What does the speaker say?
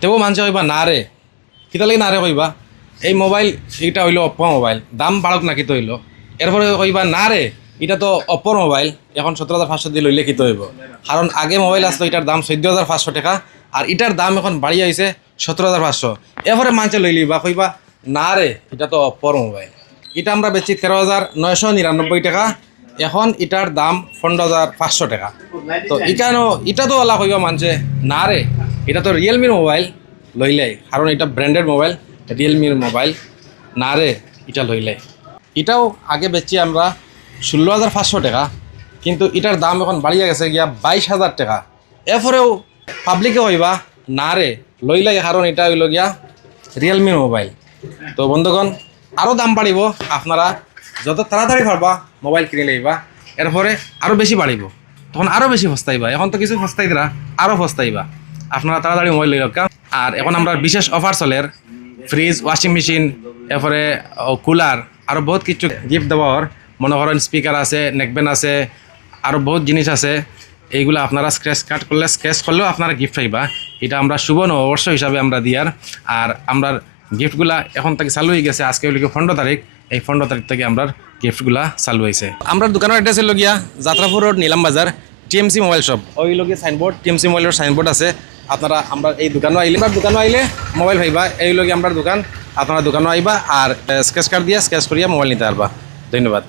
তেও মানুষে কইবা না রে কিতা লাগে না রে কইবা এই মোবাইল এইটা হইলো অপ্পো মোবাইল দাম বাড়ক না কিতো হইলো এরপরে কইবা না রে এটা তো অপ্পোর মোবাইল এখন 17,500 দিয়ে লইলে কিতো হইব কারণ আগে মোবাইল আসতো এটার দাম 14,500 টাকা আর এটার দাম এখন বাড়িয়ে আইছে 17,500 এরপরে মানুষে লইলি বা কইবা না রে এটা তো অপ্পোর মোবাইল এটা আমরা বেচি 13,999 টাকা এখন এটার দাম 15,500 টাকা তো এটা তো ওলা কইবা মানছে না রে এটা তো রিয়েলমির মোবাইল লইলে কারণ এটা ব্র্যান্ডেড মোবাইল রিয়েলমির মোবাইল না রে এটা লইলে এটাও আগে বেচি আমরা 16,500 টাকা কিন্তু এটার দাম এখন বাড়িয়ে গেছে গিয়া 22,000 টাকা এরপরেও পাবলিকে কইবা না রে লইলে কারণ এটা হইল গিয়া রিয়েলমির মোবাইল তো বন্ধুগণ আরও দাম বাড়িব আপনারা যত তাড়াতাড়ি পারবা মোবাইল কিনে লইবা এরপরে আরও বেশি বাড়িব তখন আরও বেশি ফস্তাইবা এখন তো কিছু ফস্তাই দিলা আরও ফস্তাইবা আপনারা তাড়াতাড়ি মোবাইল লই রাখা আর এখন আমরা বিশেষ অফার চলের ফ্রিজ ওয়াশিং মেশিন এরপরে কুলার আরও বহুত কিছু গিফট দেওয়ার মনে করেন স্পিকার আছে নেকব্যান্ড আছে আরও বহুত জিনিস আছে এইগুলো আপনারা স্ক্র্যাচ করলেও আপনারা গিফট পাইবা এটা আমরা শুভ নববর্ষ হিসাবে আমরা দিয়ার আর আমরা গিফটগুলা এখন থেকে চালু হয়ে গেছে আজকে হইল 15 তারিখ এই 15 তারিখ থেকে আমরা গিফটগুলা চালু হয়েছে আমরা দোকানের অ্যাড্রেস হইল গিয়া যাত্রাপুর রোড নীলাম বাজার টিএমসি মোবাইল শপ ওই লোক সাইনবোর্ড টিএমসি মোবাইলের সাইনবোর্ড আছে আপনারা আমরা এই দোকানও আইলে মোবাইল পাইবা এই লোক আমরা দোকান আপনারা দোকানও আইবা আর স্ক্র্যাচ কার্ড দিয়ে স্ক্র্যাচ করিয়া মোবাইল নিতে পারবা ধন্যবাদ।